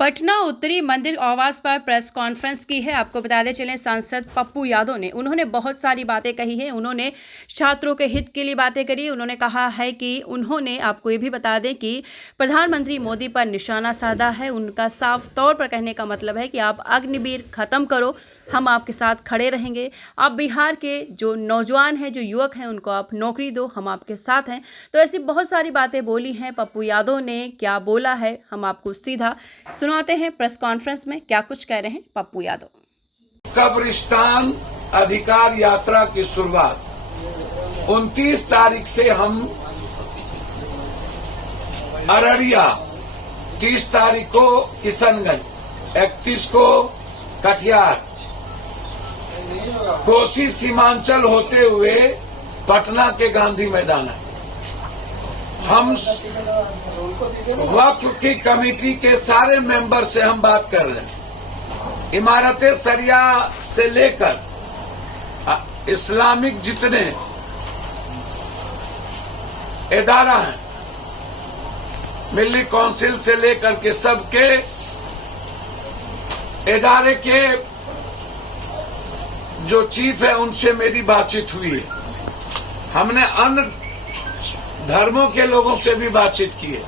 पटना उत्तरी मंदिर आवास पर प्रेस कॉन्फ्रेंस की है। आपको बताते चलें, सांसद पप्पू यादव ने उन्होंने बहुत सारी बातें कही हैं। उन्होंने छात्रों के हित के लिए बातें करी। उन्होंने कहा है कि उन्होंने, आपको ये भी बता दें कि प्रधानमंत्री मोदी पर निशाना साधा है। उनका साफ तौर पर कहने का मतलब है कि आप अग्निवीर खत्म करो, हम आपके साथ खड़े रहेंगे। आप बिहार के जो नौजवान हैं, जो युवक हैं, उनको आप नौकरी दो, हम आपके साथ हैं। तो ऐसी बहुत सारी बातें बोली हैं। पप्पू यादव ने क्या बोला है, हम आपको सीधा सुनाते हैं। प्रेस कॉन्फ्रेंस में क्या कुछ कह रहे हैं पप्पू यादव। कब्रिस्तान अधिकार यात्रा की शुरुआत 29 तारीख से हम अररिया, 30 तारीख को किशनगंज, 31 को कटिहार, कोसी सीमांचल होते हुए पटना के गांधी मैदान है। हम वक्फ की कमेटी के सारे मेंबर से हम बात कर रहे हैं। इमारतें सरिया से लेकर इस्लामिक जितने इदारा हैं, मिल्ली काउंसिल से लेकर के सबके इदारे के जो चीफ है उनसे मेरी बातचीत हुई है। हमने अन्य धर्मों के लोगों से भी बातचीत की है।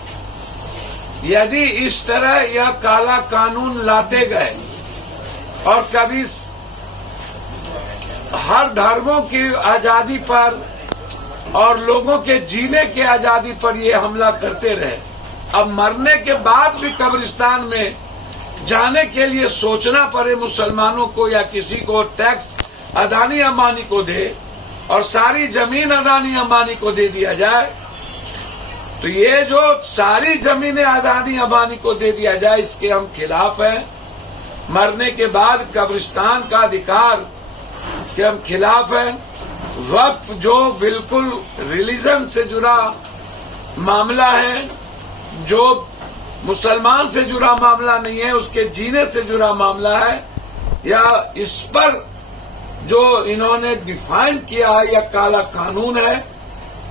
यदि इस तरह यह काला कानून लाते गए और कभी हर धर्मों की आजादी पर और लोगों के जीने की आजादी पर ये हमला करते रहे, अब मरने के बाद भी कब्रिस्तान में जाने के लिए सोचना पड़े मुसलमानों को या किसी को, टैक्स अदानी अंबानी को दे और सारी जमीन अदानी अंबानी को दे दिया जाए, तो ये जो सारी जमीनें अदानी अंबानी को दे दिया जाए, इसके हम खिलाफ हैं। मरने के बाद कब्रिस्तान का अधिकार के हम खिलाफ हैं। वक्फ जो बिल्कुल रिलीजन से जुड़ा मामला है, जो मुसलमान से जुड़ा मामला नहीं है, उसके जीने से जुड़ा मामला है, या इस पर जो इन्होंने डिफाइन किया है यह काला कानून है।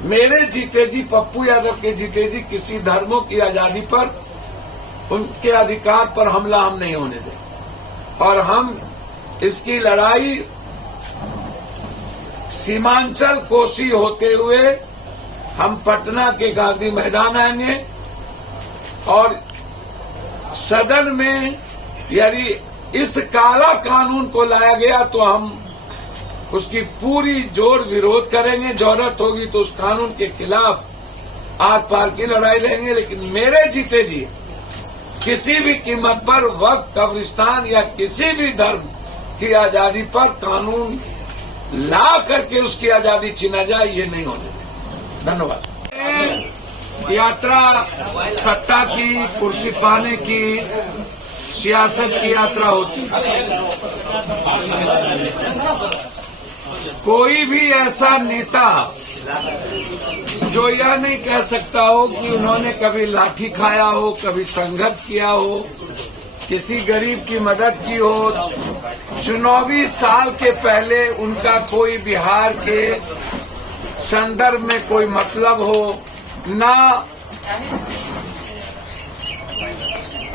मेरे जीते जी, पप्पू यादव के जीते जी किसी धर्मों की आजादी पर, उनके अधिकार पर हमला हम नहीं होने दें। और हम इसकी लड़ाई सीमांचल कोसी होते हुए हम पटना के गांधी मैदान आएंगे और सदन में यदि इस काला कानून को लाया गया तो हम उसकी पूरी जोर विरोध करेंगे। जरूरत होगी तो उस कानून के खिलाफ आर पार की लड़ाई लेंगे। लेकिन मेरे जीते जी किसी भी कीमत पर वक्फ, कब्रिस्तान या किसी भी धर्म की आजादी पर कानून ला करके उसकी आजादी छीना जाए, ये नहीं होने दें। धन्यवाद। यात्रा सत्ता की, कुर्सी पाने की, सियासत की यात्रा होती है। कोई भी ऐसा नेता जो यह नहीं कह सकता हो कि उन्होंने कभी लाठी खाया हो, कभी संघर्ष किया हो, किसी गरीब की मदद की हो, चुनावी साल के पहले उनका कोई बिहार के संदर्भ में कोई मतलब हो, ना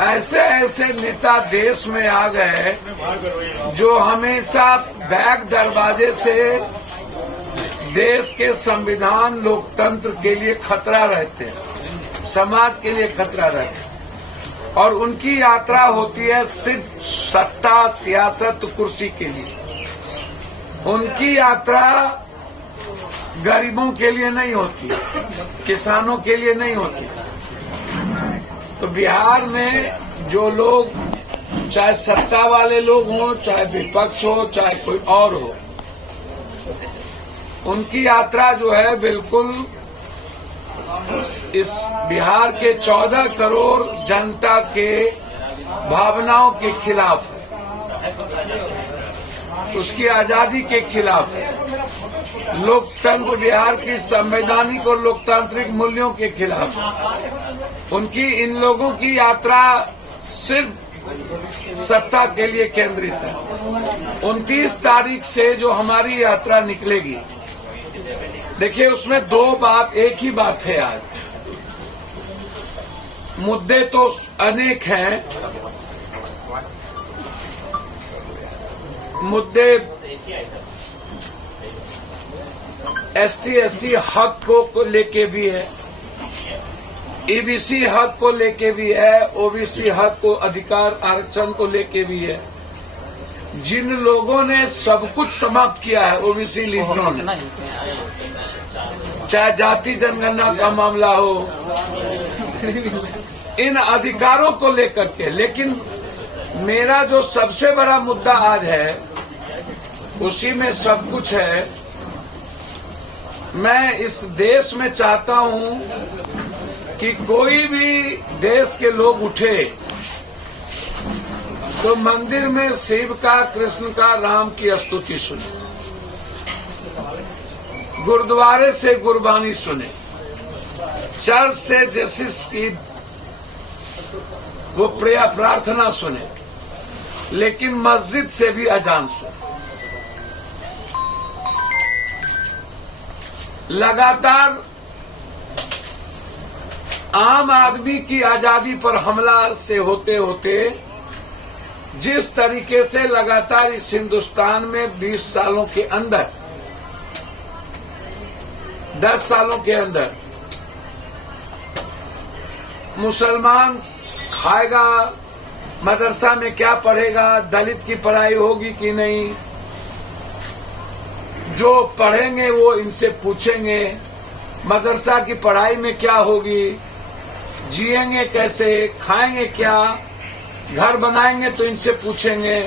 ऐसे ऐसे नेता देश में आ गए जो हमेशा बैक दरवाजे से देश के संविधान, लोकतंत्र के लिए खतरा रहते हैं, समाज के लिए खतरा रहते हैं। और उनकी यात्रा होती है सिर्फ सत्ता, सियासत, कुर्सी के लिए। उनकी यात्रा गरीबों के लिए नहीं होती, किसानों के लिए नहीं होती। तो बिहार में जो लोग, चाहे सत्ता वाले लोग हों, चाहे विपक्ष हो, चाहे कोई और हो, उनकी यात्रा जो है बिल्कुल इस बिहार के 14 करोड़ जनता के भावनाओं के खिलाफ है, उसकी आजादी के खिलाफ है, लोकतंत्र, बिहार की संवैधानिक और लोकतांत्रिक मूल्यों के खिलाफ। उनकी, इन लोगों की यात्रा सिर्फ सत्ता के लिए केंद्रित है। 29 तारीख से जो हमारी यात्रा निकलेगी, देखिए उसमें एक ही बात है। आज मुद्दे तो अनेक हैं। मुद्दे ST/SC हक को लेके भी है, EBC हक को लेके भी है, OBC हक को अधिकार आरक्षण को लेके भी है। जिन लोगों ने सब कुछ समाप्त किया है OBC लीडरों ने, चाहे जाति जनगणना का मामला हो, इन अधिकारों को लेकर के। लेकिन मेरा जो सबसे बड़ा मुद्दा आज है, उसी में सब कुछ है। मैं इस देश में चाहता हूं कि कोई भी देश के लोग उठे तो मंदिर में शिव का, कृष्ण का, राम की स्तुति सुने, गुरुद्वारे से गुरबानी सुने, चर्च से जीसस की वो प्रार्थना सुने, लेकिन मस्जिद से भी अजान सुने। लगातार आम आदमी की आजादी पर हमला से होते होते जिस तरीके से लगातार इस हिंदुस्तान में 20 सालों के अंदर, 10 सालों के अंदर मुसलमान खाएगा, मदरसा में क्या पढ़ेगा, दलित की पढ़ाई होगी कि नहीं, जो पढ़ेंगे वो इनसे पूछेंगे मदरसा की पढ़ाई में क्या होगी, जिएंगे कैसे, खाएंगे क्या, घर बनाएंगे तो इनसे पूछेंगे।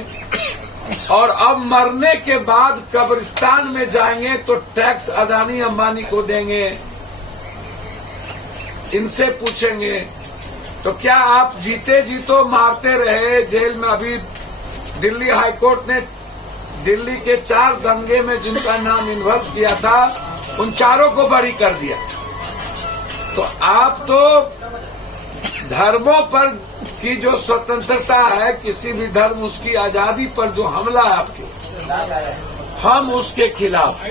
और अब मरने के बाद कब्रिस्तान में जाएंगे तो टैक्स अदानी अंबानी को देंगे, इनसे पूछेंगे। तो क्या आप जीते जी तो मारते रहे जेल में? अभी दिल्ली हाईकोर्ट ने दिल्ली के 4 दंगे में जिनका नाम इन्वॉल्व किया था, उन चारों को बरी कर दिया। तो आप तो धर्मों पर की जो स्वतंत्रता है, किसी भी धर्म उसकी आजादी पर जो हमला है आपके, हम उसके खिलाफ।